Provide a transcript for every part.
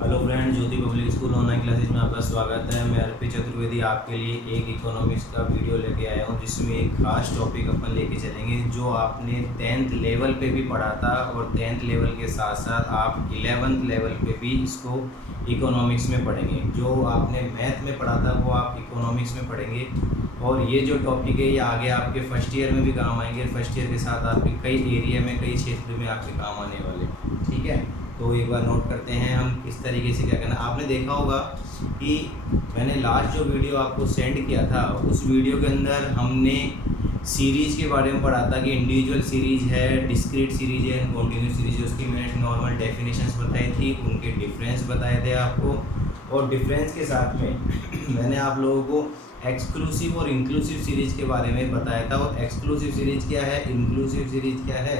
Hello friend, ज्योति public school online classes में आपका स्वागत है। मैं अर्पित चतुर्वेदी आपके लिए एक इकोनॉमिक्स का वीडियो लेके आया हूं, जिसमें एक खास टॉपिक अपन लेके चलेंगे जो आपने 10th लेवल पे भी पढ़ा था और 10th लेवल के साथ साथ आप 11th लेवल पे भी इसको इकोनॉमिक्स में पढ़ेंगे। जो आपने मैथ में पढ़ा था वो आप इकोनॉमिक्स में पढ़ेंगे और ये जो टॉपिक है ये आगे आपके फर्स्ट ईयर में भी काम आएंगे। फर्स्ट ईयर के साथ आपके कई एरिया में, कई क्षेत्र में आपके काम आने वाले, ठीक है। तो एक बार नोट करते हैं हम किस तरीके से क्या करना। आपने देखा होगा कि मैंने लास्ट जो वीडियो आपको सेंड किया था उस वीडियो के अंदर हमने सीरीज़ के बारे में पढ़ा था कि इंडिविजुअल सीरीज़ है, डिस्क्रीट सीरीज़ है, कॉन्टिन्यूस सीरीज़ है। उसकी मैंने नॉर्मल डेफिनेशंस बताई थी, उनके डिफरेंस बताए थे आपको, और डिफरेंस के साथ में मैंने आप लोगों को एक्सक्लूसिव और इंक्लूसिव सीरीज़ के बारे में बताया था। और एक्सक्लूसिव सीरीज़ क्या है, इंक्लूसिव सीरीज़ क्या है,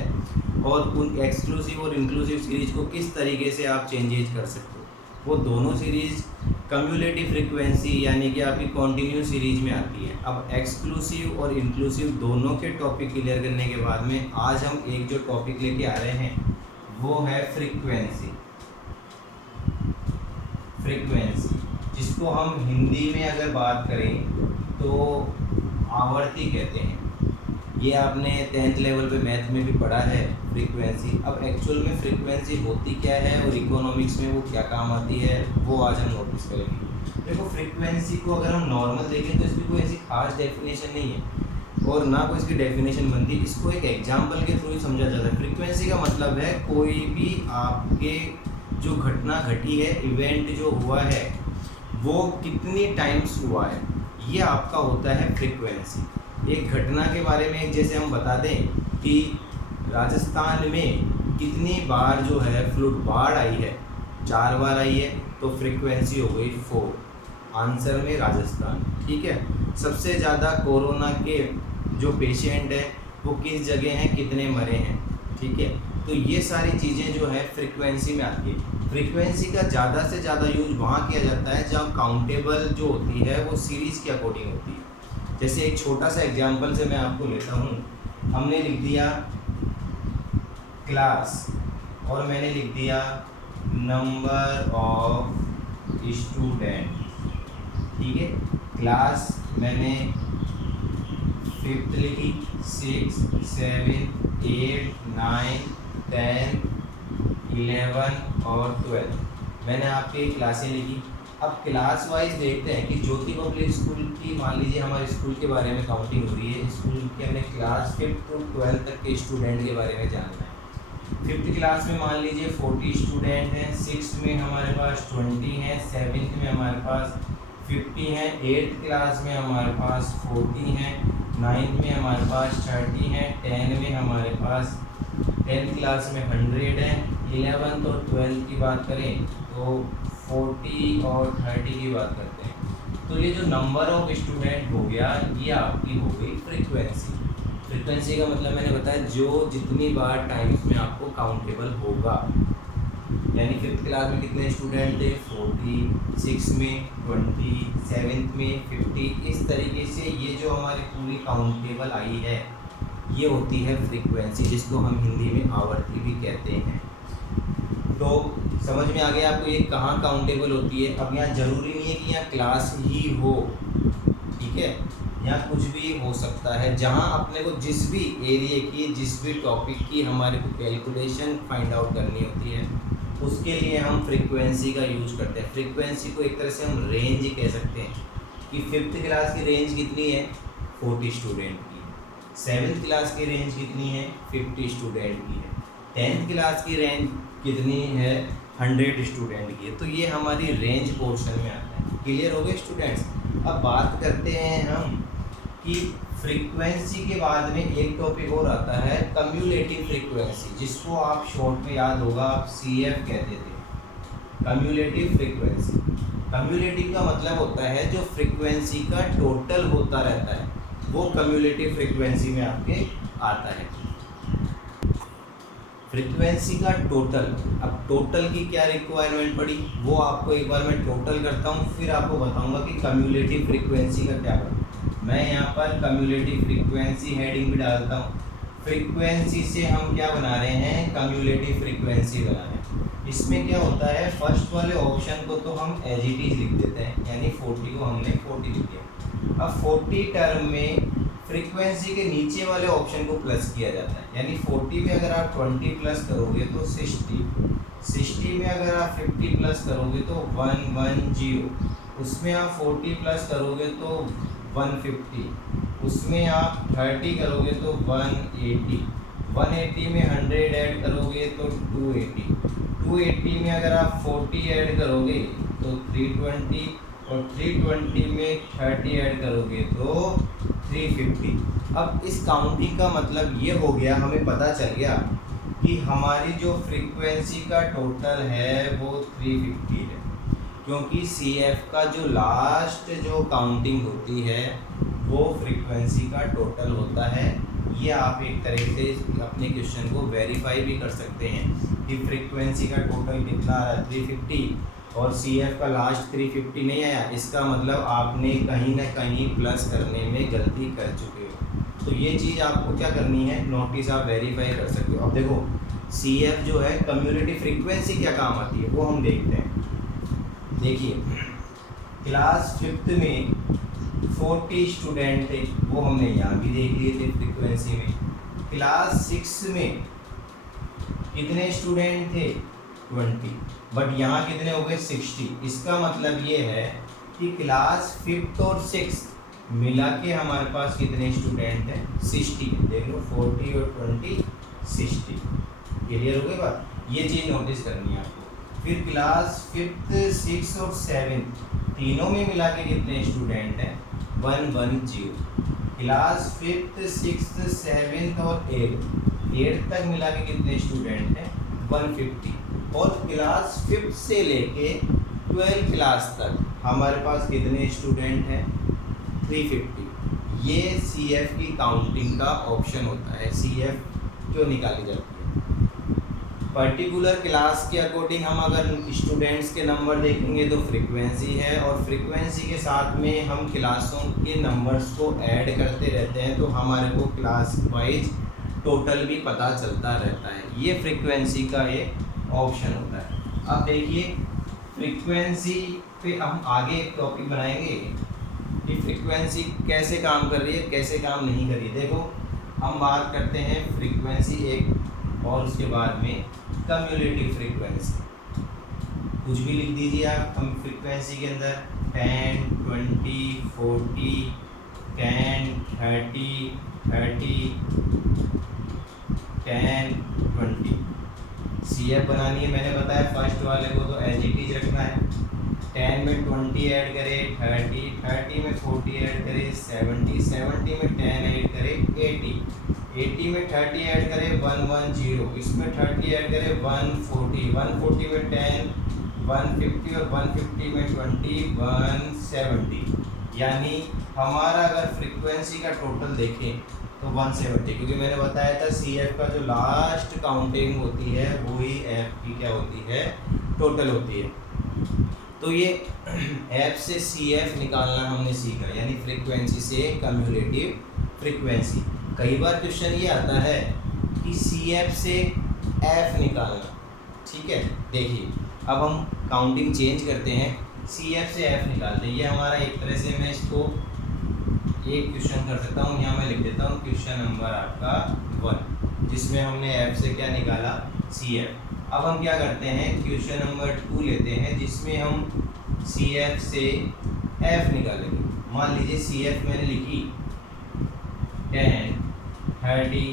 और उन एक्सक्लूसिव और इंक्लूसिव सीरीज़ को किस तरीके से आप चेंजेज कर सकते हो। वो दोनों सीरीज़ कम्युलेटिव फ्रीक्वेंसी यानी कि आपकी कॉन्टिन्यूस सीरीज़ में आती है। अब एक्सक्लूसिव और इंक्लूसिव दोनों के टॉपिक क्लियर करने के बाद में आज हम एक जो टॉपिक लेके आ रहे हैं वो है फ्रीक्वेंसी। फ्रीक्वेंसी जिसको हम हिंदी में अगर बात करें तो आवर्ती कहते हैं। ये आपने 10th लेवल पे मैथ में भी पढ़ा है फ्रीक्वेंसी। अब एक्चुअल में फ्रीक्वेंसी होती क्या है और इकोनॉमिक्स में वो क्या काम आती है वो आज हम नोटिस करेंगे। देखो, फ्रीक्वेंसी को अगर हम नॉर्मल देखें तो इसकी कोई ऐसी खास डेफिनेशन नहीं है और ना कोई इसकी डेफिनेशन बनती। इसको एक एग्जाम्पल के थ्रू ही समझा जाता है। फ्रीक्वेंसी का मतलब है कोई भी आपके जो घटना घटी है, इवेंट जो हुआ है वो कितनी टाइम्स हुआ है, ये आपका होता है फ्रीक्वेंसी। एक घटना के बारे में जैसे हम बता दें कि राजस्थान में कितनी बार जो है फ्लड बाढ़ आई है, 4 बार आई है, तो फ्रीक्वेंसी हो गई 4। आंसर में राजस्थान, ठीक है। सबसे ज़्यादा कोरोना के जो पेशेंट हैं वो किस जगह हैं, कितने मरे हैं, ठीक है। तो ये सारी चीज़ें जो है फ्रीक्वेंसी में आती है। फ्रीक्वेंसी का ज़्यादा से ज़्यादा यूज वहाँ किया जाता है जहाँ काउंटेबल जो होती है वो सीरीज़ के अकॉर्डिंग होती है। जैसे एक छोटा सा एग्जांपल से मैं आपको लेता हूँ। हमने लिख दिया क्लास और मैंने लिख दिया नंबर ऑफ स्टूडेंट, ठीक है। क्लास मैंने 5th लिखी, 6, 7, 8, 9, 10, 11 और 12 मैंने आपकी क्लासें लिखी। अब क्लास वाइज देखते हैं कि ज्योति पब्लिक स्कूल की, मान लीजिए हमारे स्कूल के बारे में काउंटिंग हो रही है। स्कूल के हमने क्लास 5th to 12 तक के स्टूडेंट के बारे में जानना है। 5th क्लास में मान लीजिए 40 स्टूडेंट हैं, 6th में हमारे पास 20 हैं, 7th में हमारे पास 50 हैं, 8th क्लास में हमारे पास 40 हैं, 9th में हमारे पास 30 हैं, 10 में हमारे पास 10th क्लास में 100 हैं। 11th और 12th की बात करें तो 40 और 30 की बात करते हैं। तो ये जो नंबर ऑफ स्टूडेंट हो गया ये आपकी हो गई फ्रीक्वेंसी। फ्रीक्वेंसी का मतलब मैंने बताया जो जितनी बार टाइम्स में आपको काउंटेबल होगा। यानी 5th क्लास में कितने स्टूडेंट थे, 40, 6 में 20, 7th में 50। इस तरीके से ये जो हमारी पूरी काउंटेबल आई है ये होती है फ्रीक्वेंसी, जिसको हम हिंदी में आवर्ती भी कहते हैं। तो समझ में आ गया आपको ये कहाँ काउंटेबल होती है। अब यहाँ ज़रूरी नहीं है कि यहाँ क्लास ही हो, ठीक है। यहाँ कुछ भी हो सकता है जहाँ अपने को जिस भी एरिया की, जिस भी टॉपिक की हमारे को कैलकुलेशन फाइंड आउट करनी होती है उसके लिए हम फ्रीक्वेंसी का यूज करते हैं। फ्रीक्वेंसी को एक तरह से हम रेंज कह सकते हैं कि 5th क्लास की रेंज कितनी है, 40 स्टूडेंट की। 7th क्लास की रेंज कितनी है, 50 स्टूडेंट की है। 10th क्लास की रेंज कितनी है, 100 स्टूडेंट की है। तो ये हमारी रेंज पोर्शन में आता है। क्लियर हो गए स्टूडेंट्स। अब बात करते हैं हम कि फ्रीक्वेंसी के बाद में एक टॉपिक और आता है कम्युलेटिव फ्रीक्वेंसी, जिसको आप शॉर्ट में याद होगा आप CF कहते थे, कम्युलेटिव फ्रीक्वेंसी। कम्युलेटिव का मतलब होता है जो फ्रीक्वेंसी का टोटल होता रहता है वो कम्युलेटिव फ्रीक्वेंसी में आपके आता है। फ्रीक्वेंसी का टोटल, अब टोटल की क्या रिक्वायरमेंट पड़ी वो आपको एक बार मैं टोटल करता हूँ, फिर आपको बताऊँगा कि कम्युलेटिव फ्रीक्वेंसी का क्या पड़ा। मैं यहाँ पर कम्युलेटिव फ्रीक्वेंसी हेडिंग भी डालता हूँ। फ्रीक्वेंसी से हम क्या बना रहे हैं, कम्युलेटिव फ्रीक्वेंसी बना रहे हैं। इसमें क्या होता है, फर्स्ट वाले ऑप्शन को तो हम एज इट इज लिख देते हैं, यानी 40 को हमने 40 लिख दिया। अब 40 टर्म में फ्रीक्वेंसी के नीचे वाले ऑप्शन को प्लस किया जाता है, यानी 40 में अगर आप 20 प्लस करोगे तो 60, 60 में अगर आप 50 प्लस करोगे तो 110, उसमें आप 40 प्लस करोगे तो 150, उसमें आप 30 करोगे तो 180, 180 में 100 ऐड करोगे तो 280, 280 में अगर आप 40 ऐड करोगे तो 320, और 320 में 30 ऐड करोगे तो 350। अब इस काउंटिंग का मतलब ये हो गया, हमें पता चल गया कि हमारी जो फ्रीक्वेंसी का टोटल है वो 350 है, क्योंकि CF का जो लास्ट जो काउंटिंग होती है वो फ्रीक्वेंसी का टोटल होता है। ये आप एक तरह से अपने क्वेश्चन को वेरीफाई भी कर सकते हैं कि फ्रीक्वेंसी का टोटल कितना आ रहा है 350 और CF का लास्ट 350 नहीं आया, इसका मतलब आपने कहीं ना कहीं प्लस करने में गलती कर चुके हो। तो ये चीज़ आपको क्या करनी है, नोटिस आप वेरीफाई कर सकते हो। अब देखो CF जो है कम्युनिटी फ्रीक्वेंसी क्या काम आती है वो हम देखते हैं। देखिए क्लास 5th में 40 स्टूडेंट थे, वो हमने यहाँ भी देख लिए थे फ्रीक्वेंसी में। क्लास 6 में कितने स्टूडेंट थे 20, बट यहाँ कितने हो गए 60। इसका मतलब ये है कि क्लास 5th और 6th मिला के हमारे पास कितने स्टूडेंट हैं 60। देख लो 40 और 20 60। क्लियर हो गई बात, ये चीज़ नोटिस करनी है आपको। फिर क्लास 5th 6th और 7th तीनों में मिला के कितने स्टूडेंट हैं 110। क्लास 5th 6th 7th और 8th तक मिला के कितने स्टूडेंट हैं 150। और क्लास 5th से लेके 12th क्लास तक हमारे पास कितने स्टूडेंट हैं 350। ये CF की काउंटिंग का ऑप्शन होता है। CF क्यों निकाली जाती है, पर्टिकुलर क्लास के अकॉर्डिंग हम अगर स्टूडेंट्स के नंबर देखेंगे तो फ्रीक्वेंसी है, और फ्रीक्वेंसी के साथ में हम क्लासों के नंबर्स को ऐड करते रहते हैं तो हमारे को क्लास वाइज टोटल भी पता चलता रहता है। ये फ्रीक्वेंसी का एक ऑप्शन होता है। अब देखिए फ्रीक्वेंसी पे हम आगे एक टॉपिक बनाएंगे कि फ्रीक्वेंसी कैसे काम कर रही है कैसे काम नहीं कर रही है। देखो हम बात करते हैं फ्रीक्वेंसी एक, और उसके बाद में कम्युलेटिव फ्रीक्वेंसी। कुछ भी लिख दीजिए आप हम फ्रीक्वेंसी के अंदर 10, 20, 40, 10, 30, 10, 20। CF बनानी है, मैंने बताया फर्स्ट वाले को तो एज इट इज रखना है। 10 में 20 ऐड करें 30, 30 में 40 ऐड करें 70, 70 में 10 ऐड करें 80, 80 में 30 ऐड करें 110, इसमें 30 ऐड करें 140, 140 में 10 150 और 150 में 20 170। यानी हमारा अगर फ्रीक्वेंसी का टोटल देखें तो 170, क्योंकि मैंने बताया था CF का जो लास्ट काउंटिंग होती है वही F की क्या होती है टोटल होती है। तो ये F से CF निकालना हमने सीखा, यानी फ्रीक्वेंसी से कम्युलेटिव फ्रीक्वेंसी। कई बार क्वेश्चन ये आता है कि CF से F निकालना, ठीक है। देखिए अब हम काउंटिंग चेंज करते हैं, CF से F निकालते हैं। ये हमारा एक तरह से मैं इसको एक क्वेश्चन कर सकता हूँ, यहाँ मैं लिख देता हूँ क्वेश्चन नंबर आपका 1, जिसमें हमने F से क्या निकाला CF। अब हम क्या करते हैं क्वेश्चन नंबर 2 लेते हैं, जिसमें हम CF से F निकालेंगे। मान लीजिए CF मैंने लिखी 10, 30,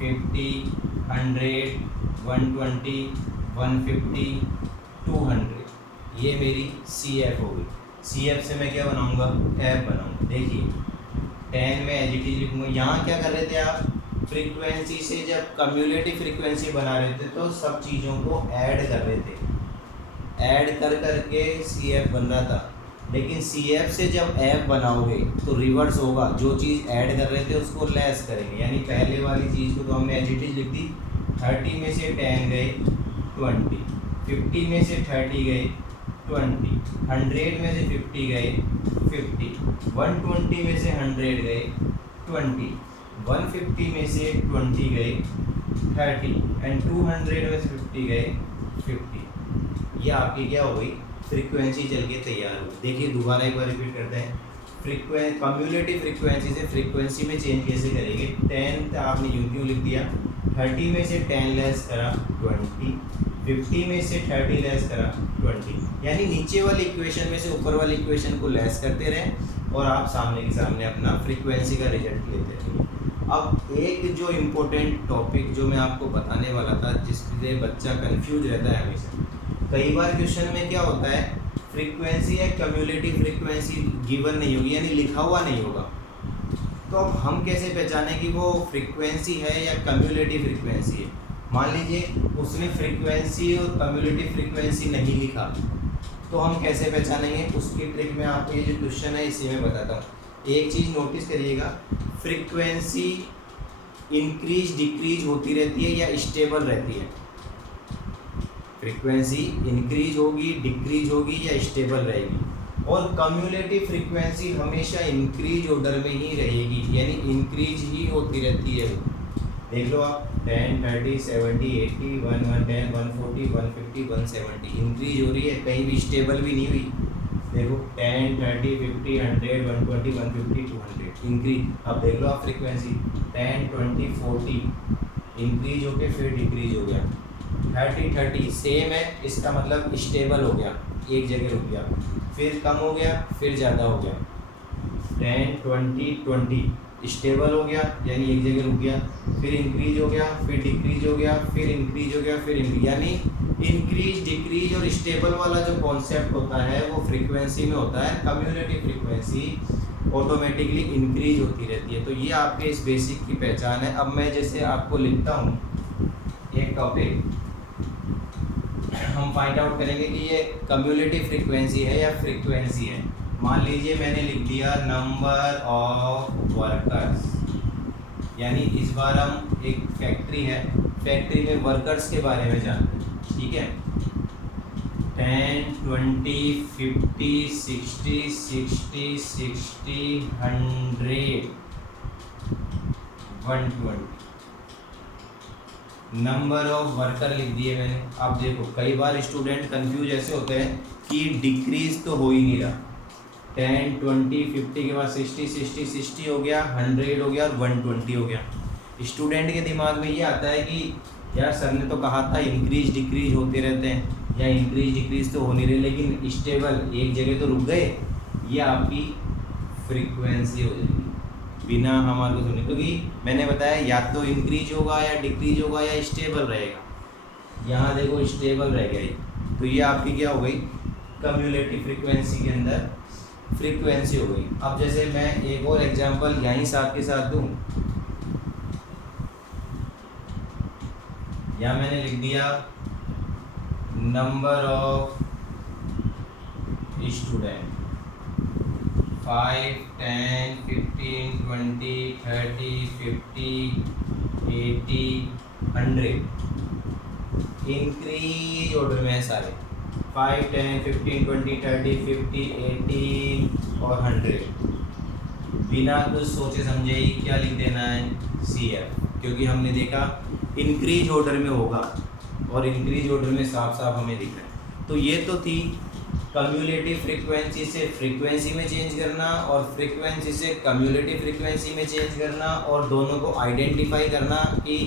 50, 100, 120, 150, 200। ये मेरी CF हो गई। CF से मैं क्या बनाऊंगा F बनाऊंगा। देखिए 10 में एज इट इज लिखूँगा। यहाँ क्या कर रहे थे आप, फ्रीक्वेंसी से जब कम्युलेटिव फ्रीक्वेंसी बना रहे थे तो सब चीज़ों को ऐड कर रहे थे, ऐड कर करके CF बन रहा था। लेकिन CF से जब F बनाओगे तो रिवर्स होगा, जो चीज़ ऐड कर रहे थे उसको लेस करेंगे। यानी पहले वाली चीज़ को तो हमने एज इट इज लिख दी, 30 में से 10 गए 20, 50 में से 30 गए 20, 100 में से 50 गए 50, 120 में से 100 गए 20, 150 में से 20 गए 30 एंड 200 में से 50 गए 50। ये आपकी क्या हो गई, फ्रीक्वेंसी चल के तैयार हुई। देखिए दोबारा एक बार रिपीट करते हैं। कम्युलेटिव फ्रीक्वेंसी से फ्रीक्वेंसी में चेंज कैसे करेंगे। 10 आपने यूं लिख दिया, 30 में से 10 लेस करा 20, 50 में से 30 लेस करा 20, यानी नीचे वाली इक्वेशन में से ऊपर वाली इक्वेशन को लेस करते रहें और आप सामने के सामने अपना फ्रीक्वेंसी का रिजल्ट लेते रहें। अब एक जो इम्पोर्टेंट टॉपिक जो मैं आपको बताने वाला था, जिससे बच्चा कंफ्यूज रहता है हमेशा, कई बार क्वेश्चन में क्या होता है, फ्रीक्वेंसी या कम्युलेटिव फ्रीक्वेंसी गिवन नहीं होगी, यानी लिखा हुआ नहीं होगा। तो अब हम कैसे पहचानें कि वो फ्रीक्वेंसी है या कम्युलेटिव फ्रीक्वेंसी है। मान लीजिए उसने फ्रीक्वेंसी और कम्युलेटिव फ्रीक्वेंसी नहीं लिखा, तो हम कैसे पहचानेंगे, उसकी ट्रिक में आपको ये जो क्वेश्चन है इसी में बताता हूँ। एक चीज़ नोटिस करिएगा, फ्रीक्वेंसी इंक्रीज डिक्रीज होती रहती है या स्टेबल रहती है। फ्रीक्वेंसी इंक्रीज होगी, डिक्रीज होगी या स्टेबल रहेगी। और कम्युलेटिव फ्रीक्वेंसी हमेशा इंक्रीज ऑर्डर में ही रहेगी, यानी इंक्रीज ही होती रहती है। देख लो आप, 10, 30, 70, 80, 110, 140, 150, 170 इंक्रीज हो रही है, कहीं भी स्टेबल भी नहीं हुई। देखो 10, 30, 50, 100, 120, 150, 200 इंक्रीज। अब देख लो आप फ्रीक्वेंसी 10, 20, 40 इंक्रीज होके फिर डिक्रीज हो गया, 30, 30 सेम है, इसका मतलब स्टेबल हो गया, एक जगह रुक गया, फिर कम हो गया, फिर ज़्यादा हो गया, 10, 20, 20 स्टेबल हो गया, यानी एक जगह रुक गया, फिर इंक्रीज हो गया, फिर डिक्रीज हो गया, फिर इंक्रीज हो गया, फिर इंक्रीज, यानी इंक्रीज डिक्रीज और स्टेबल वाला जो कॉन्सेप्ट होता है वो फ्रीक्वेंसी में होता है। कम्युलेटिव फ्रीक्वेंसी ऑटोमेटिकली इंक्रीज होती रहती है। तो ये आपके इस बेसिक की पहचान है। अब मैं जैसे आपको लिखता हूँ एक टॉपिक, हम फाइंड आउट करेंगे कि ये कम्युलेटिव फ्रीक्वेंसी है या फ्रीक्वेंसी है। मान लीजिए मैंने लिख दिया नंबर ऑफ वर्कर्स, यानी इस बार हम एक फैक्ट्री है, फैक्ट्री में वर्कर्स के बारे में जानते हैं, ठीक है। 10, 20, 50, 60, 60, 60, 100, 120 नंबर ऑफ वर्कर लिख दिए मैंने। अब देखो कई बार स्टूडेंट कंफ्यूज ऐसे होते हैं कि डिक्रीज तो हो ही नहीं रहा, 10, 20, 50 के बाद 60, 60, 60 हो गया, 100 हो गया और 120 हो गया। स्टूडेंट के दिमाग में ये आता है कि यार सर ने तो कहा था इंक्रीज डिक्रीज होते रहते हैं, या इंक्रीज डिक्रीज तो हो नहीं रहे, लेकिन स्टेबल एक जगह तो रुक गए। ये आपकी फ्रीक्वेंसी हो जाएगी बिना हमारे को सुने, क्योंकि मैंने बताया या तो इंक्रीज होगा या डिक्रीज होगा या स्टेबल रहेगा। यहाँ देखो स्टेबल रह गया ये, तो ये आपकी क्या हो गई, कम्युलेटिव फ्रीक्वेंसी के अंदर फ्रीक्वेंसी हो गई। अब जैसे मैं एक और एग्जांपल यहीं साथ के साथ दूँ, यहाँ मैंने लिख दिया number of student 5, 10, 15, 20, 30, 50, 80, 100 increase order में है सारे, 5, 10, 15, 20, 30, 50, 80 और 100। बिना कुछ सोचे समझे ही क्या लिख देना है, CF, क्योंकि हमने देखा इंक्रीज ऑर्डर में होगा और इंक्रीज ऑर्डर में साफ साफ हमें दिख रहा है। तो ये तो थी कम्युलेटिव फ्रीक्वेंसी से फ्रीक्वेंसी में चेंज करना और फ्रीक्वेंसी से कम्युलेटिव फ्रीक्वेंसी में चेंज करना, और दोनों को आइडेंटिफाई करना कि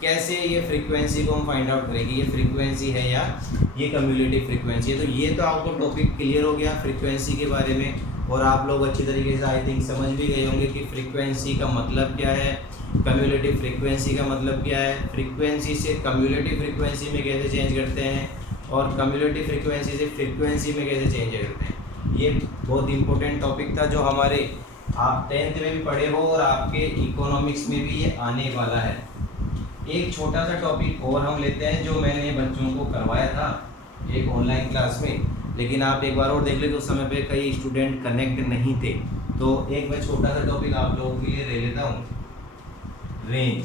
कैसे ये फ्रीक्वेंसी को हम फाइंड आउट करेंगे, ये फ्रीक्वेंसी है या ये कम्युलेटिव फ्रीक्वेंसी है। तो ये तो आपको टॉपिक क्लियर हो गया फ्रीक्वेंसी के बारे में, और आप लोग अच्छी तरीके से आई थिंक समझ भी गए होंगे कि फ्रीक्वेंसी का मतलब क्या है, कम्युलेटिव फ्रीक्वेंसी का मतलब क्या है, फ्रीक्वेंसी से कम्युलेटिव फ्रीक्वेंसी में कैसे चेंज करते हैं, और कम्युलेटिव फ्रीक्वेंसी से फ्रीक्वेंसी में कैसे चेंज करते हैं। ये बहुत इंपॉर्टेंट टॉपिक था जो हमारे आप 10th में भी पढ़े हो और आपके इकोनॉमिक्स में भी ये आने वाला है। एक छोटा सा टॉपिक और हम लेते हैं जो मैंने बच्चों को करवाया था एक ऑनलाइन क्लास में, लेकिन आप एक बार और देख ले तो उस समय पे कई स्टूडेंट कनेक्ट नहीं थे। तो एक मैं छोटा सा टॉपिक आप लोगों के लिए ले लेता हूँ, रेंज।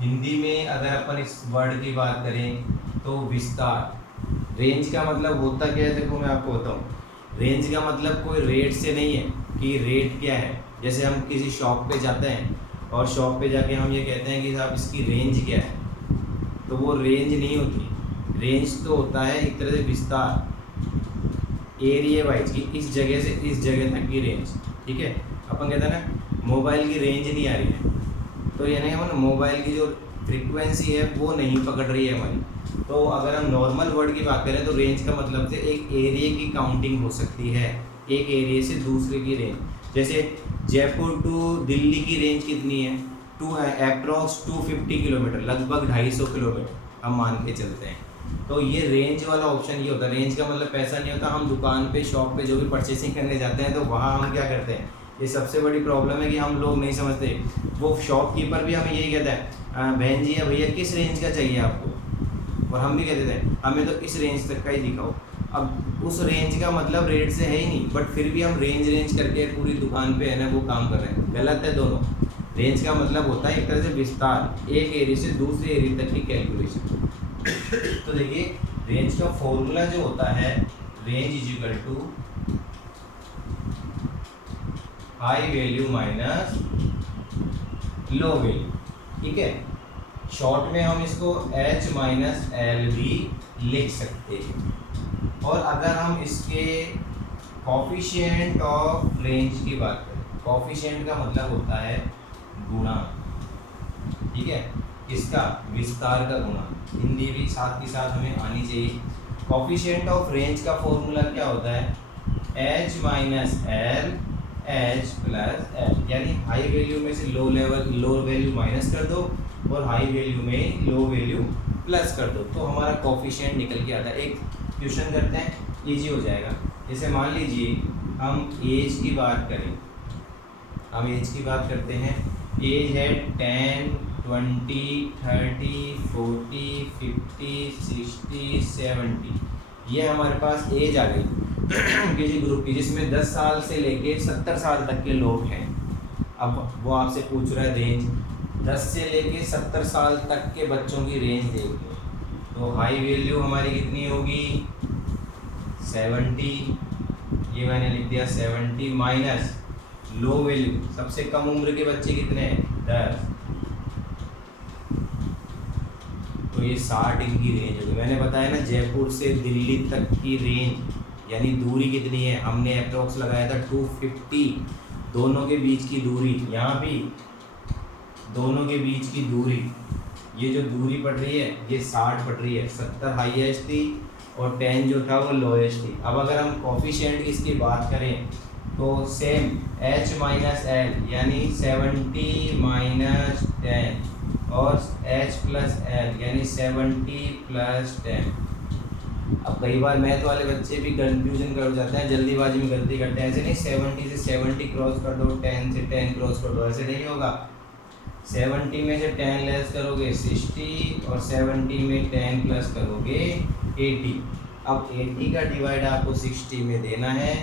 हिंदी में अगर अपन इस वर्ड की बात करें तो विस्तार। रेंज का मतलब होता क्या है, देखो मैं आपको बताऊँ। रेंज का मतलब कोई रेट से नहीं है कि रेट क्या है। जैसे हम किसी शॉप पे जाते हैं और शॉप पे जाके हम ये कहते हैं कि साहब इसकी रेंज क्या है, तो वो रेंज नहीं होती। रेंज तो होता है एक तरह से विस्तार, एरिया वाइज की, इस जगह से इस जगह तक की रेंज। ठीक है, अपन कहते हैं ना मोबाइल की रेंज नहीं आ रही है, तो यानी हम मोबाइल की जो फ्रीक्वेंसी है वो नहीं पकड़ रही है हमारी। तो अगर हम नॉर्मल वर्ड की बात करें तो रेंज का मतलब से एक एरिया की काउंटिंग हो सकती है, एक एरिया से दूसरे की रेंज। जैसे जयपुर टू दिल्ली की रेंज कितनी है, अप्रॉक्स 250 किलोमीटर, लगभग 250 किलोमीटर हम मान के चलते हैं। तो ये रेंज वाला ऑप्शन ये होता है। रेंज का मतलब पैसा नहीं होता, हम दुकान पे शॉप पे जो भी परचेसिंग करने जाते हैं तो वहाँ हम क्या करते हैं, ये सबसे बड़ी प्रॉब्लम है कि हम लोग नहीं समझते। वो शॉपकीपर भी हमें यही कहता है, बहन जी या भैया किस रेंज का चाहिए आपको, और हम भी कह देते हैं हमें तो इस रेंज तक का ही दिखाओ। अब उस रेंज का मतलब रेट से है ही नहीं, बट फिर भी हम रेंज करके पूरी दुकान पे है ना वो काम कर रहे हैं, गलत है दोनों। रेंज का मतलब होता है एक तरह से विस्तार, एक एरिया से दूसरे एरिया तक की कैलकुलेशन। तो देखिए रेंज का फॉर्मूला जो होता है, range is equal to high value minus low value. ठीक है, शॉर्ट में हम इसको h माइनस एल भी लिख सकते हैं। और अगर हम इसके कॉफिशिएंट ऑफ रेंज की बात करें, कॉफिशिएंट का मतलब होता है गुणा। ठीक है, इसका विस्तार का गुणा, हिंदी भी साथ ही साथ हमें आनी चाहिए। कॉफिशिएंट ऑफ रेंज का फॉर्मूला क्या होता है, h minus L h plus L, यानी हाई वैल्यू में से लो वैल्यू माइनस कर दो और हाई वैल्यू में लो वैल्यू प्लस कर दो, तो हमारा कॉफिशिएंट निकल के आता है। एक क्वेश्चन करते हैं, इजी हो जाएगा। जैसे मान लीजिए हम एज की बात करें, हम एज की बात करते हैं, एज है 10, 20, 30, 40, 50, 60, 70, ये हमारे पास एज आ गई किसी ग्रुप की, जिसमें 10 साल से लेके 70 साल तक के लोग हैं। अब वो आपसे पूछ रहा है रेंज, 10 से लेके 70 साल तक के बच्चों की रेंज देख लो, तो हाई वैल्यू हमारी कितनी होगी 70, ये मैंने लिख दिया 70, माइनस लो वैल्यू, सबसे कम उम्र के बच्चे कितने हैं 10, तो ये 60 इनकी रेंज होगी। मैंने बताया ना जयपुर से दिल्ली तक की रेंज, यानी दूरी कितनी है, हमने अप्रोक्स लगाया था 250, दोनों के बीच की दूरी, यहाँ भी दोनों के बीच की दूरी, ये जो दूरी पड़ रही है ये 60 पड़ रही है। 70 हाईएस्ट थी और 10 जो था वो लोएस्ट थी। अब अगर हम कॉफिशिएंट की इसकी बात करें तो सेम h माइनस एल, यानी 70 माइनस 10 और h प्लस एल, यानी 70 प्लस 10। अब कई बार मैथ वाले बच्चे भी कंफ्यूजन कर जाते हैं, जल्दीबाजी में गलती करते हैं। ऐसे नहीं 70 से 70 क्रॉस कर दो, 10 से 10 क्रॉस कर दो, ऐसे नहीं होगा। 70 में से 10 लेस करोगे 60 और 70 में 10 प्लस करोगे 80। अब 80 का डिवाइड आपको 60 में देना है,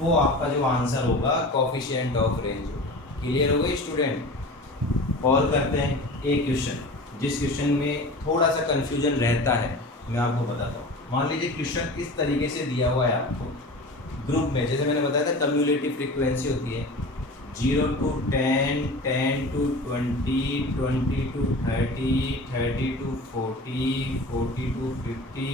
वो आपका जो आंसर होगा कॉफिशिएंट ऑफ रेंज होगा। क्लियर हो गई स्टूडेंट। और करते हैं एक क्वेश्चन, जिस क्वेश्चन में थोड़ा सा कन्फ्यूजन रहता है मैं आपको बताता हूँ। मान लीजिए क्वेश्चन इस तरीके से दिया हुआ है आपको ग्रुप में, जैसे मैंने बताया था कम्युलेटिव फ्रीक्वेंसी होती है 0 to 10, 10 to 20, 20 to 30, 30 to 40, 40 to 50,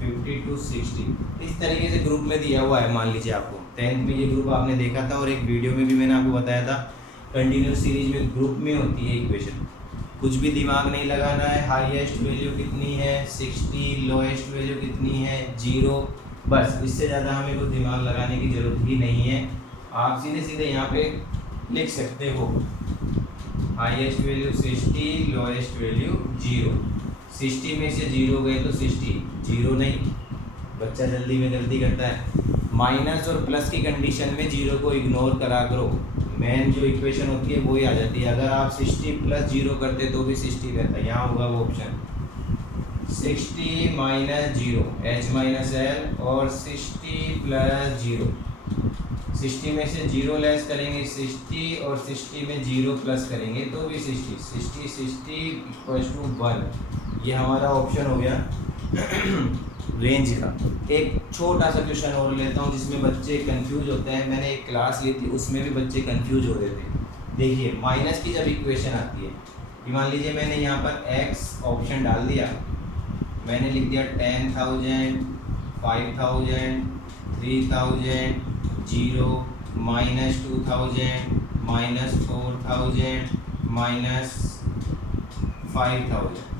50 to 60, इस तरीके से ग्रुप में दिया हुआ है। मान लीजिए आपको 10th में ये ग्रुप आपने देखा था और एक वीडियो में भी मैंने आपको बताया था, कंटिन्यूस सीरीज में ग्रुप में होती है इक्वेशन। कुछ भी दिमाग नहीं लगाना है, हाईएस्ट वैल्यू कितनी है 60, लोएस्ट वैल्यू कितनी है 0, बस इससे ज़्यादा हमें कोई दिमाग लगाने की ज़रूरत ही नहीं है। आप सीधे सीधे यहाँ पे लिख सकते हो हाईएस्ट वैल्यू 60, लोएस्ट वैल्यू 0। 60 में से 0 गए तो 60, 0 नहीं, बच्चा जल्दी में गलती करता है। माइनस और प्लस की कंडीशन में 0 को इग्नोर करा करो, मेन जो इक्वेशन होती है वही आ जाती है। अगर आप 60 प्लस 0 करते तो भी 60 रहता है, यहाँ होगा वो option 60 minus 0, h minus L, और 60 प्लस 0। 60 में से 0 लेस करेंगे 60 और 60 में 0 प्लस करेंगे तो भी 60, 60 60 इक्वल्स टू 1। ये हमारा ऑप्शन हो गया रेंज का। एक छोटा सा क्वेश्चन और लेता हूँ जिसमें बच्चे कंफ्यूज होते हैं, मैंने एक क्लास ली थी उसमें भी बच्चे कंफ्यूज हो रहे थे। देखिए माइनस की जब इक्वेशन आती है, मान लीजिए मैंने यहाँ पर x ऑप्शन डाल दिया मैंने लिख दिया 10,000, 5,000, 3,000, 0, -2,000, -4,000, -5,000।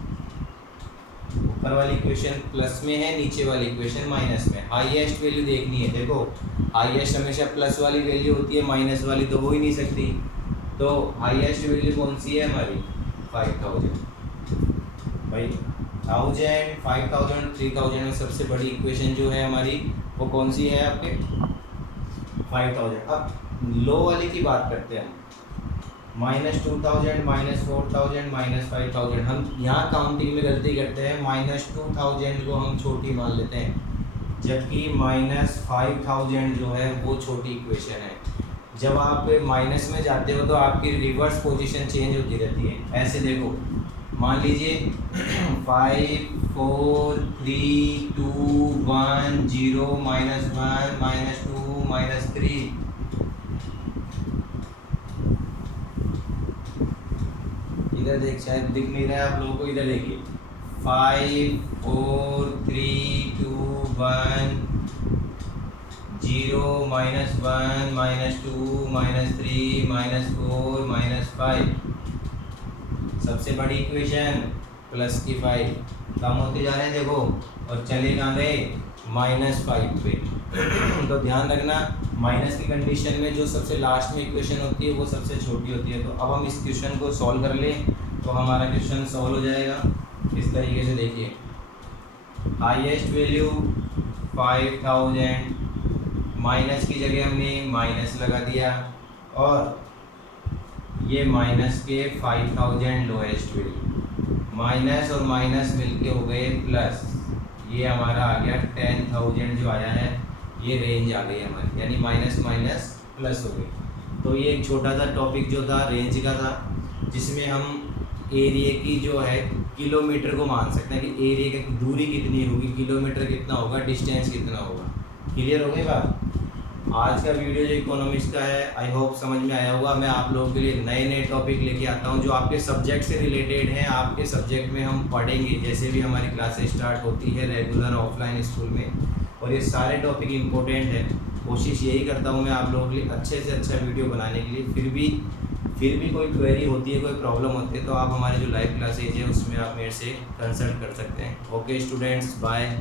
ऊपर वाली इक्वेशन प्लस में है, नीचे वाली इक्वेशन माइनस में। हाईएस्ट वैल्यू देखनी है, देखो हाईएस्ट हमेशा प्लस वाली वैल्यू होती है, माइनस वाली तो हो ही नहीं सकती। तो हाईएस्ट वैल्यू कौन सी है हमारी? 5,000। भाई 1000, 5,000, 3,000 में सबसे बड़ी इक्वेशन जो है हमारी वो कौन सी है आपके? 5,000। अब लो वाले की बात करते हैं हम, -2,000, -4,000, -5,000। हम यहाँ काउंटिंग में गलती करते हैं, -2,000 को हम छोटी मान लेते हैं, जबकि -5,000 जो है वो छोटी इक्वेशन है। जब आप माइनस में जाते हो तो आपकी रिवर्स पोजीशन चेंज होती रहती है। ऐसे देखो, मान लीजिए 5, 4, 3, 2, 1, 0, -1, -2, -3। इधर देख, शायद दिख नहीं रहा है आप लोगों को, इधर देखिए 5, 4, 3, 2, 1, 0, -1, -2, -3, -4, -5। सबसे बड़ी इक्वेशन प्लस की 5 कम होते जा रहे हैं देखो, और चले कहाँ गए? -5 पे। तो ध्यान रखना, माइनस की कंडीशन में जो सबसे लास्ट में इक्वेशन होती है वो सबसे छोटी होती है। तो अब हम इस क्वेश्चन को सॉल्व कर लें तो हमारा क्वेश्चन सॉल्व हो जाएगा। इस तरीके से देखिए, हाईएस्ट वैल्यू 5,000, माइनस की जगह हमने माइनस लगा दिया, और ये माइनस के 5,000 लोएस्ट वैल्यू, माइनस और माइनस मिलके हो गए प्लस। ये हमारा आ गया 10,000 जो आया है, ये रेंज आ गई हमारी, यानी माइनस माइनस प्लस हो गई। तो ये एक छोटा सा टॉपिक जो था रेंज का था, जिसमें हम एरिया की जो है किलोमीटर को मान सकते हैं कि एरिया की दूरी कितनी होगी, किलोमीटर कितना होगा, डिस्टेंस कितना होगा। क्लियर हो गई बात? आज का वीडियो जो इकोनॉमिक्स का है, आई होप समझ में आया होगा। मैं आप लोगों के लिए नए नए टॉपिक लेके आता हूँ जो आपके सब्जेक्ट से रिलेटेड हैं। आपके सब्जेक्ट में हम पढ़ेंगे, जैसे भी हमारी क्लासेस स्टार्ट होती है रेगुलर ऑफलाइन स्कूल में, और ये सारे टॉपिक इम्पोर्टेंट है। कोशिश यही करता हूँ मैं आप लोगों के लिए अच्छे से अच्छा वीडियो बनाने के लिए। फिर भी कोई क्वेरी होती है, कोई प्रॉब्लम होती है, तो आप हमारे जो लाइव क्लासेज है उसमें आप मेरे से कंसल्ट कर सकते हैं। Okay students, bye.